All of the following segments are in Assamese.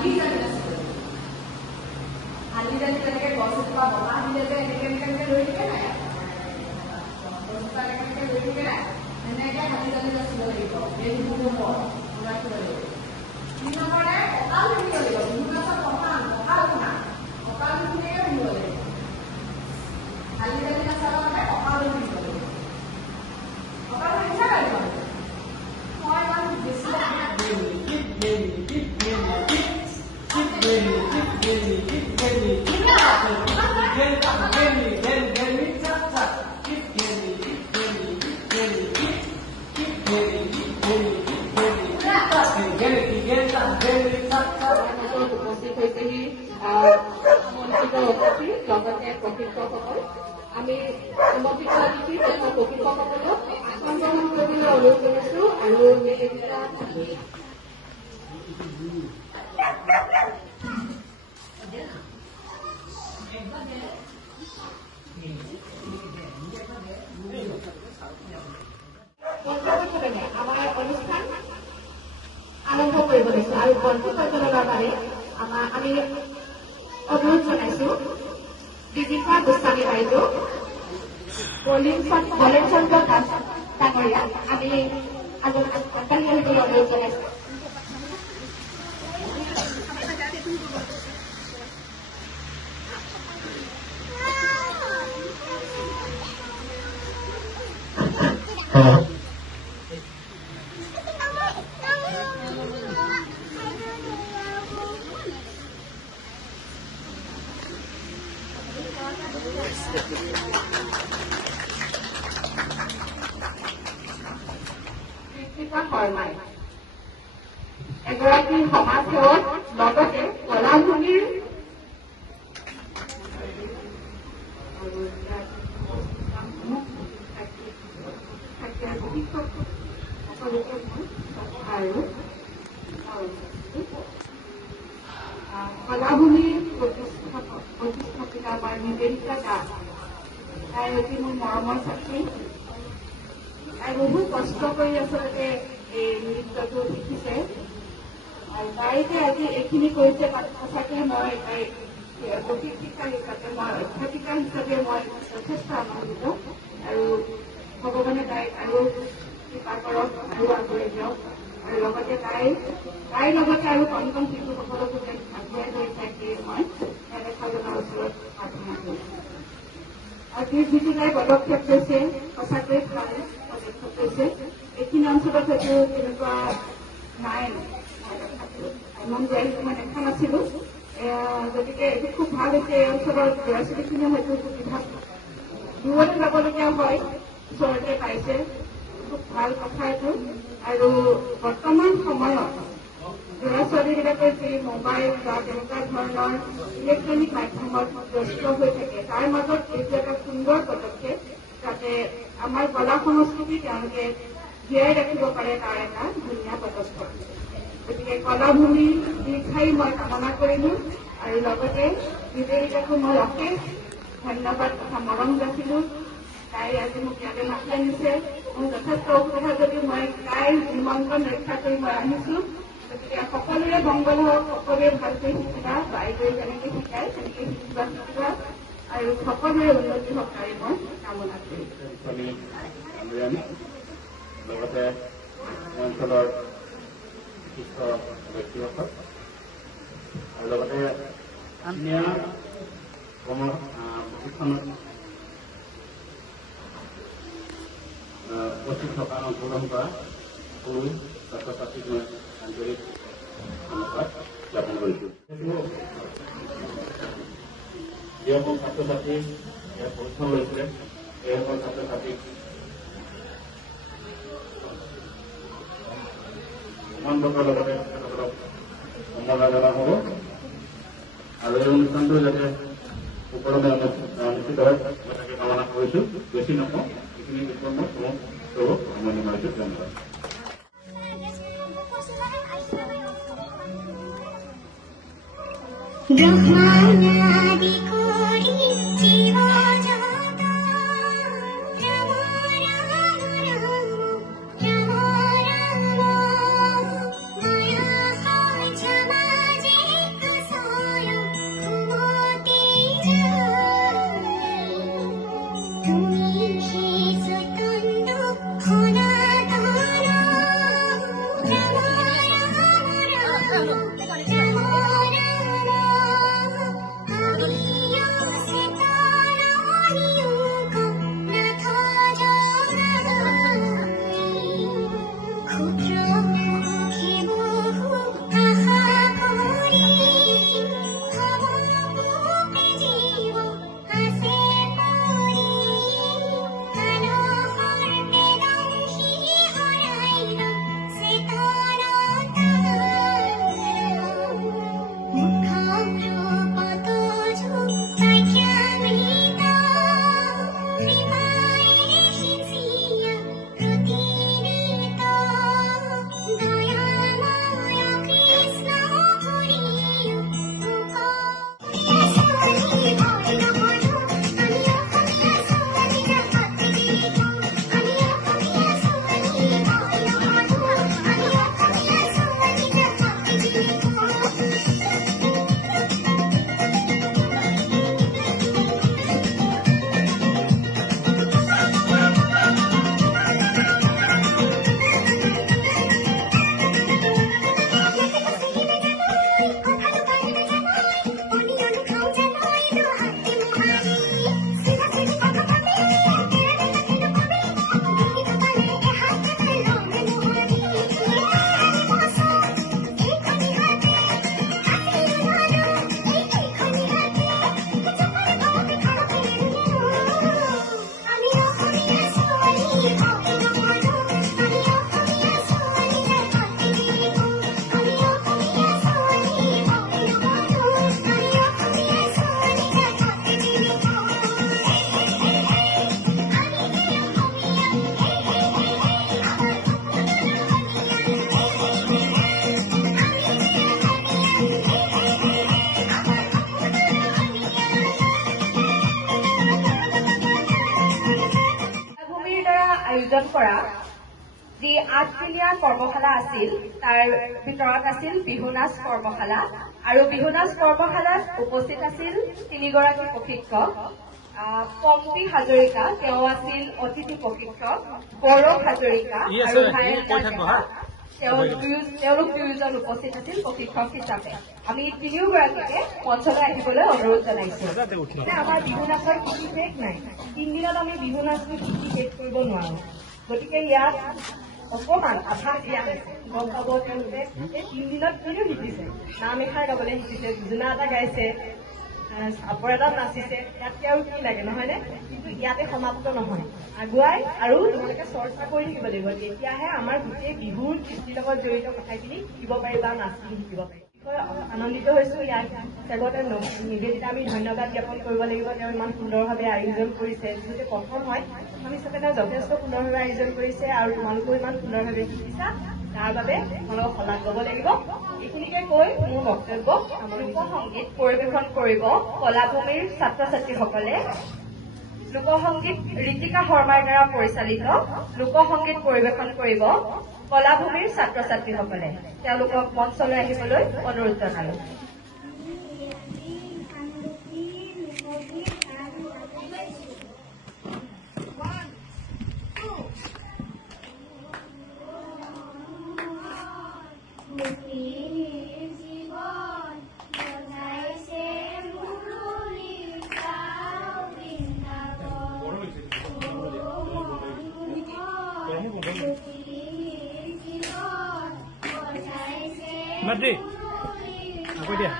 হালি জানি নাছিলে হালি জানি তেনেকে গছ এজোপা বতাহ দিলে যে এনেকে লৈ থাকে নাই গছজোপা এনেকে লৈ থাকে নাই এনেকে হালি জানি নাচিব লাগিব এই দুটো ওপৰত ৰাখিব লাগিব 2 নম্বৰে অকাল শুনিব লাগিব বিভিন্ন অকাল শুনিয়ে শুনিব লাগিব হালি জানি নাচাব মানে অকাল শুনিব লাগিব অকাল শুনিছা লাগিব মই ইমান বেছি আমি সমৰ্পিত অতিথি তথা প্ৰশিক্ষকসকলক আসন গ্ৰহণ কৰিবলৈ অনুৰোধ কৰিছো আৰু আমাৰ অনুষ্ঠান আৰম্ভ কৰিব লৈছো আৰু বন্ধু পৰিচালনাৰ বাবে আমি অনুৰোধ জনাইছো বিদিশা গোস্বামী বাইদেউ বলেনচন্দ্ৰ দাস ডাঙৰীয়া আমি আগবাঢ়ি আহিবলৈ অনুৰোধ জনাইছো এগৰাকী সমাজসেৱক লগতে কলাভূমিৰ কলাভূমিৰ প্ৰতিষ্ঠাপিকা আমাৰ নিবেদিতা দাস তাই অতি মোৰ মৰমৰ ছাত্ৰী তাই বহু কষ্ট কৰি আচলতে এই নৃত্যটো শিকিছে আৰু তাই যে আজি এইখিনি কৰিছে তাত সঁচাকৈ মই তাই প্ৰশিক্ষিকা হিচাপে মই অধ্যাপিকা হিচাপে মই যথেষ্ট আনন্দিত আৰু ভগৱানে তাইক আৰু কৃপা কৰক আৰু আগুৱাই যাওক আৰু লগতে তাইৰ লগতে আৰু কণ কণ শিশুসকলকো যেন আগুৱাই লৈ থাকে মই এনেখাজনৰ ওচৰত প্ৰাৰ্থনা কৰিছোঁ আৰু যিটো তাই পদক্ষেপ লৈছে সঁচাকৈ ভাল পদক্ষেপ লৈছে এইখিনি অঞ্চলত হয়তো তেনেকুৱা নাই মন যায় মই দেখা নাছিলো গতিকে এইটো খুব ভাল হৈছে এই অঞ্চলত ল'ৰা ছোৱালীখিনিয়ে হয়তো সুবিধা দূৰলৈ যাবলগীয়া হয় ওচৰতে পাইছে খুব ভাল কথা এইটো আৰু বৰ্তমান সময়ত ল'ৰা ছোৱালীবিলাকে যি মোবাইল বা তেনেকুৱা ধৰণৰ ইলেক্ট্ৰনিক মাধ্যমত ব্যস্ত হৈ থাকে তাৰ মাজত এইটো এটা সুন্দৰ পদক্ষেপ যাতে আমাৰ কলা সংস্কৃতি তেওঁলোকে জীয়াই ৰাখিব পাৰে তাৰ এটা ধুনীয়া পদক্ষেপ গতিকে কলাভূমি দীৰ্ঘায়ু মই কামনা কৰিলো আৰু লগতে নিবেদিতাকো মই অশেষ ধন্যবাদ তথা মৰম যাচিলো তাই আজি মোক ইয়ালৈ মাতি আনিছে মোৰ যথেষ্ট অসুবিধা যদিও মই তাইৰ নিমন্ত্ৰণ ৰক্ষা কৰি মই আহিছো গতিকে সকলোৰে মংগল হওক সকলোৱে ভালকৈ শিকিবা বাইদেৱে যেনেকৈ শিকায় তেনেকৈ শিকিবা আৰু সকলোৰে উন্নতি হওক তাই মই কামনা কৰিছো লগতে অঞ্চলৰ বিশিষ্ট ব্যক্তিসকল আৰু লগতে ধুনীয়া প্ৰশিক্ষণত উপস্থিত থকা অংশগ্ৰহণ কৰা সৰু ছাত্ৰ ছাত্ৰীক মই আন্তৰিক ধন্যবাদ জ্ঞাপন কৰিছোঁ যিসকল ছাত্ৰ ছাত্ৰী ইয়াত প্ৰশিক্ষণ লৈছিলে সেইসকল ছাত্ৰ ছাত্ৰীক সমান্তৰালৰ লগতে তেখেতসকলক সম্বৰ্ধনা জনোৱা হ'ব আৰু এই অনুষ্ঠানটো যাতে সুকলমে অনুষ্ঠিত হয় মই তাকে কামনা কৰিছোঁ বেছি নকওঁ এইখিনি বিষয়ে মই চবক সামৰণি মাৰিছোঁ ধন্যবাদ কৰা যি 8দিনীয়া কৰ্মশালা আছিল তাৰ ভিতৰত আছিল বিহু নাচ কৰ্মশালা আৰু বিহু নাচ কৰ্মশালাত উপস্থিত আছিল 3গৰাকী প্ৰশিক্ষক পম্পী হাজৰিকা তেওঁ আছিল অতিথি প্ৰশিক্ষক গৌৰৱ হাজৰিকা আৰু তেওঁলোক দুয়োজন উপস্থিত আছিল প্ৰশিক্ষক হিচাপে আমি তিনিওগৰাকীকে মঞ্চলৈ আহিবলৈ অনুৰোধ জনাইছো আমাৰ বিহু নাচৰ কিছু শেষ নাই 3 দিনত আমি বিহু নাচটো শিকি শেষ কৰিব নোৱাৰো গতিকে ইয়াত অকমান আভাস দিয়া হৈছে গম পাব তেওঁলোকে এই 3 দিনত কিনো শিকিছে নাম এষাৰ গাবলৈ শিকিছে যোজনা এটা গাইছে চাপৰ এটা নাচিছে ইয়াতকে আৰু কি লাগে নহয়নে কিন্তু ইয়াতে সমাপ্ত নহয় আগুৱাই আৰু তোমালোকে চৰ্চা কৰি থাকিব লাগিব তেতিয়াহে আমাৰ গোটেই বিহুৰ কৃষ্টিৰ লগত জড়িত কথাখিনি শিকিব পাৰিবা নাচি শিকিব পাৰিবা আনন্দিত হৈছো ইয়াত চেগতে নিবেদিতা আমি ধন্যবাদ জ্ঞাপন কৰিব লাগিব তেওঁ ইমান সুন্দৰভাৱে আয়োজন কৰিছে যিহেতু প্ৰথম হয় আমি হিচাপে তেওঁ যথেষ্ট সুন্দৰভাৱে আয়োজন কৰিছে আৰু তোমালোকেও ইমান সুন্দৰভাৱে শিকিছা তাৰ বাবে তোমালোকক শলাগ ল'ব লাগিব এইখিনিকে কৈ মোৰ বক্তব্য লোকসংগীত পৰিৱেশন কৰিব কলাভূমিৰ ছাত্ৰ ছাত্ৰীসকলে লোকসংগীত ঋতিকা শৰ্মাৰ দ্বাৰা পৰিচালিত লোকসংগীত পৰিৱেশন কৰিব কলাভূমিৰ ছাত্ৰ ছাত্ৰীসকলে তেওঁলোকক মঞ্চলৈ আহিবলৈ অনুৰোধ জনালো Madri, aku dia.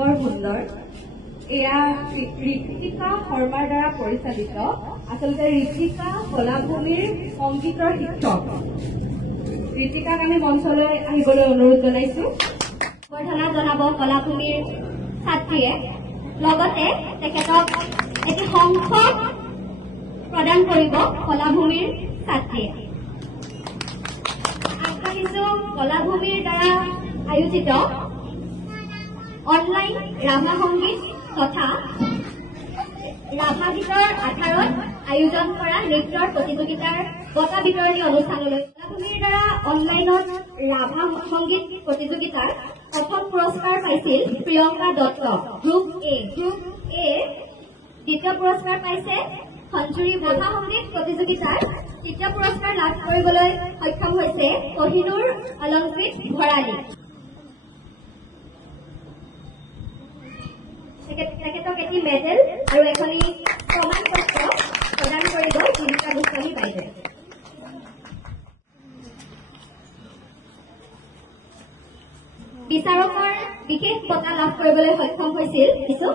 বৰ সুন্দৰ এয়া ঋতিকা শৰ্মাৰ দ্বাৰা পৰিচালিত আচলতে ঋতিকা কলাভূমিৰ সংগীতৰ শিক্ষক ঋতিকাক আমি মঞ্চলৈ আহিবলৈ অনুৰোধ জনাইছো সম্বৰ্ধনা জনাব কলাভূমিৰ ছাত্ৰীয়ে লগতে তেখেতক এটি শংখ প্ৰদান কৰিব কলাভূমিৰ ছাত্ৰীয়ে আগবাঢ়িছো কলাভূমিৰ দ্বাৰা আয়োজিত অনলাইন ৰাভা সংগীত তথা ৰাভা গীতৰ আধাৰত আয়োজন কৰা নৃত্যৰ প্ৰতিযোগিতাৰ বঁটা বিতৰণী অনুষ্ঠানলৈ কলাভূমিৰ দ্বাৰা অনলাইনত ৰাভা সংগীত প্ৰতিযোগিতাৰ প্ৰথম পুৰস্কাৰ পাইছিল প্ৰিয়ংকা দত্ত গ্ৰুপ এ দ্বিতীয় পুৰস্কাৰ পাইছে সঞ্চুৰী কথা সংগীত প্ৰতিযোগিতাৰ তৃতীয় পুৰস্কাৰ লাভ কৰিবলৈ সক্ষম হৈছে কহিনুৰ অলংকৃত ভৰালী। তেখেতক এটি মেডেল আৰু এখনি প্ৰমাণ পত্ৰ প্ৰদান কৰিব জীবিকা গোস্বামী বাইদেৱে। বিচাৰকৰ বিশেষ বঁটা লাভ কৰিবলৈ সক্ষম হৈছিল কিছু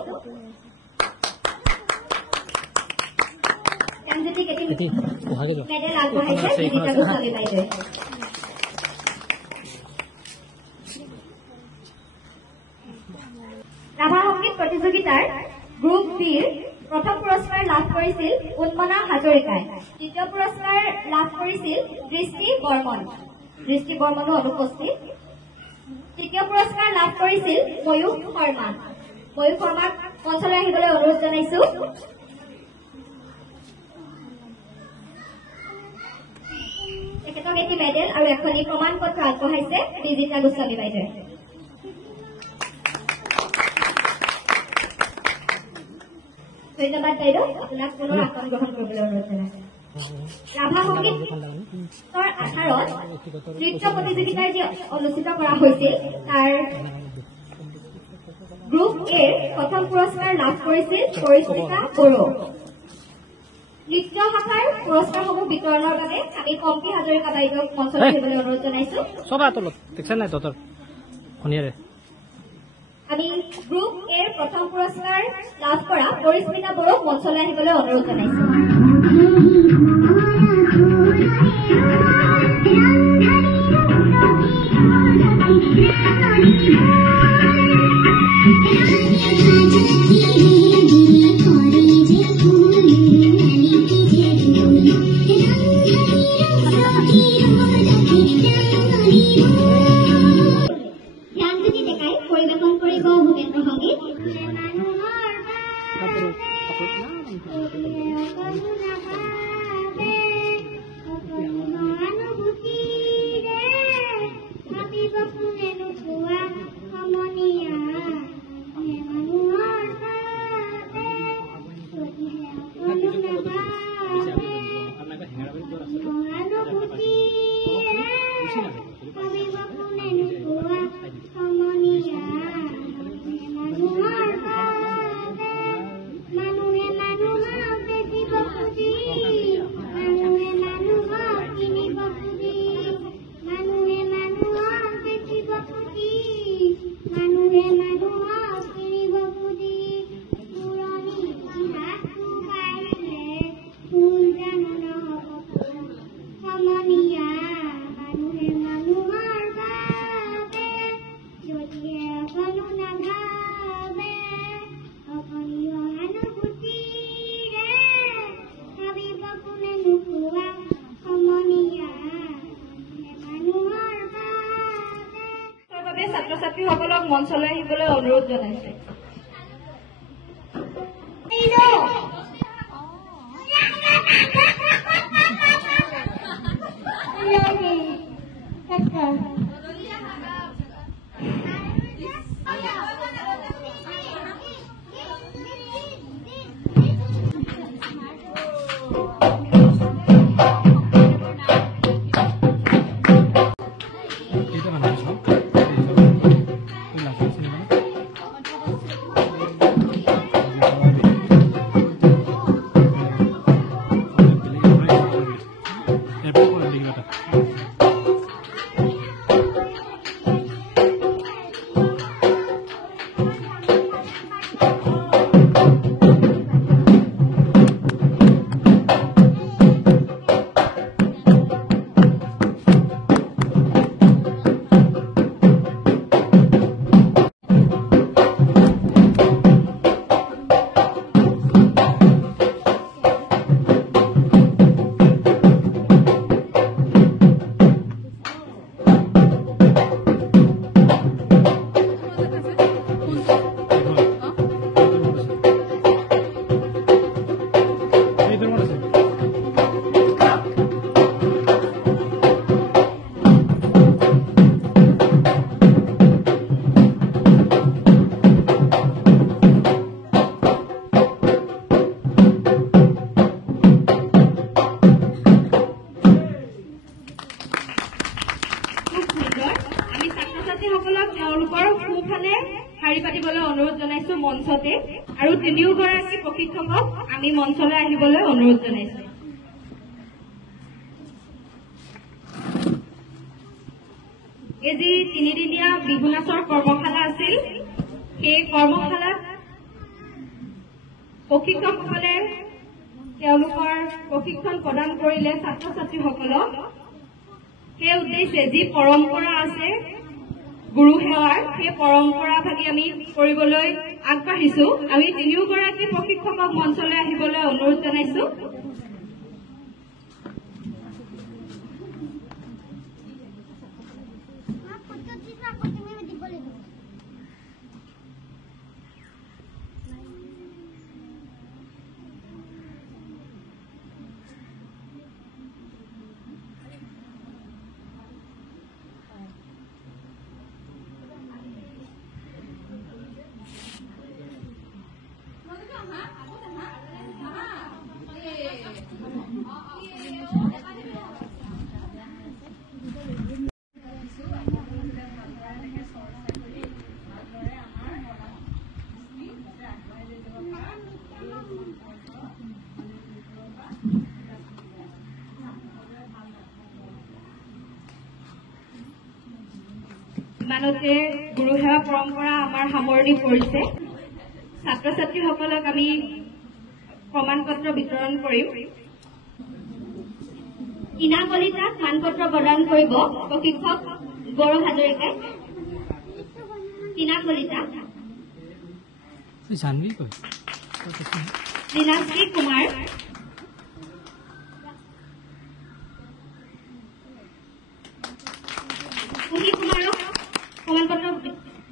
মেডেল আগবঢ়াইছে জীবিকা গোস্বামী বাইদেৱে। ৰাভা সংগীত প্ৰতিযোগিতাৰ গ্ৰুপ বিৰ প্ৰথম পুৰস্কাৰ লাভ কৰিছিল উন্মনা হাজৰিকাই। দ্বিতীয় পুৰস্কাৰ লাভ কৰিছিল দৃষ্টি বৰ্মন। দৃষ্টি বৰ্মনো অনুপস্থিত। তৃতীয় পুৰস্কাৰ লাভ কৰিছিল ময়ূখ শৰ্মা। ময়ূখ শৰ্মাক মঞ্চলৈ আহিবলৈ অনুৰোধ জনাইছো। তেখেতক এটি মেডেল আৰু এখনি প্ৰমাণ পত্ৰ আগবঢ়াইছে বিজিতা গোস্বামী বাইদেৱে। ধন্যবাদ বাইদেউ, আপোনাক পুনৰ আসন গ্ৰহণ কৰিবলৈ অনুৰোধ জনাইছো। ৰাভা সংগীতৰ আধাৰত নৃত্য প্ৰতিযোগিতাৰ যি অনুষ্ঠিত কৰা হৈছিল তাৰ গ্ৰুপ এৰ প্ৰথম পুৰস্কাৰ লাভ কৰিছিল পৰিস্মিতা বড়ো। নৃত্য শাখাৰ পুৰস্কাৰসমূহ বিতৰণৰ বাবে আমি পম্পী হাজৰিকা বাইদেউক মঞ্চলৈ আহিবলৈ অনুৰোধ জনাইছো। আমি গ্ৰুপ এৰ প্ৰথম পুৰস্কাৰ লাভ কৰা পৰিস্মিতা বড়োক মঞ্চলৈ আহিবলৈ অনুৰোধ জনাইছো। ধ্যানজ্যোতি ডেকাই পৰিৱেশন কৰিব ভূপেন্দ্ৰ সংগীত। ছাত্ৰ-ছাত্ৰীসকলক মঞ্চলৈ আহিবলৈ অনুৰোধ জনাইছে। তেওঁলোকৰ সোঁফালে শাৰী পাতিবলৈ অনুৰোধ জনাইছো মঞ্চতে আৰু তিনিওগৰাকী প্ৰশিক্ষকক আমি মঞ্চলৈ আহিবলৈ অনুৰোধ জনাইছো। এই যি 3 দিনীয়া বিহু নাচৰ কৰ্মশালা আছিল, সেই কৰ্মশালাত প্ৰশিক্ষকসকলে তেওঁলোকৰ প্ৰশিক্ষণ প্ৰদান কৰিলে ছাত্ৰ ছাত্ৰীসকলক। সেই উদ্দেশ্যে যি পৰম্পৰা আছে গুৰু সেৱাৰ, সেই পৰম্পৰা ভাগি আমি কৰিবলৈ আগবাঢ়িছো। আমি তিনিওগৰাকী প্ৰশিক্ষকক মঞ্চলৈ আহিবলৈ অনুৰোধ জনাইছো। ইমানতে গুৰু সেৱা পৰম্পৰা আমাৰ সামৰণি পৰিছে। ছাত্ৰ ছাত্ৰীসকলক আমি প্ৰমাণ পত্ৰ বিতৰণ কৰিম। টিনা কলিতাক মানপত্ৰ প্ৰদান কৰিব প্ৰশিক্ষক গৌৰৱ হাজৰিকাই। টিনা কলিতা, দিনাশ্ৰী কুমাৰ, কুহি কুমাৰক প্ৰমাণ পত্ৰ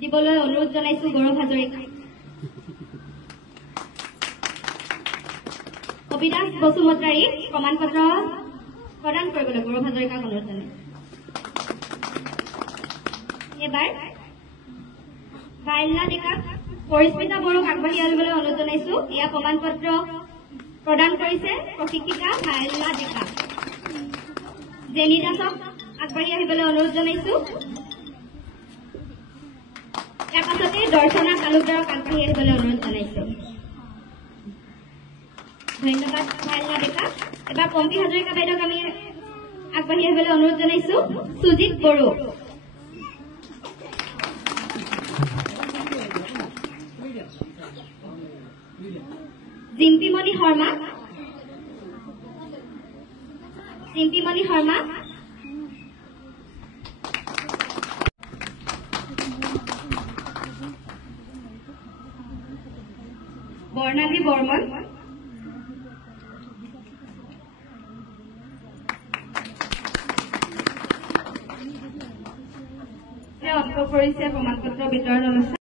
দিবলৈ অনুৰোধ জনাইছো গৌৰৱ হাজৰিকাই। অবিনাশ বসুমতাৰীক প্ৰমাণ পত্ৰ প্ৰদান কৰিবলৈ গৌৰৱ হাজৰিকাক অনুৰোধ জনাইছো। এবাৰ ভাইলা ডেকাক পৰিস্মিতা বড়োক আগবাঢ়ি আহিবলৈ অনুৰোধ জনাইছো। এয়া প্ৰমাণ পত্ৰ প্ৰদান কৰিছে প্ৰশিক্ষিকা ভাইলা ডেকা। জেনি দাসক আগবাঢ়ি আহিবলৈ অনুৰোধ জনাইছো। ইয়াৰ পাছতে দৰ্শনা তালুকদাৰক আগবাঢ়ি আহিবলৈ অনুৰোধ জনাইছো। ধন্যবাদ ভাইলা ডেকা। এবাৰ পম্পী হাজৰিকা বাইদেউক আমি আগবাঢ়ি আহিবলৈ অনুৰোধ জনাইছো। সুজিত বড়ো, জিম্পীমণি শৰ্মা, বৰ্ণালী বৰ্মন, অন্ত কৰিছে প্ৰমাণ পত্ৰ বিতৰণ অনুষ্ঠান।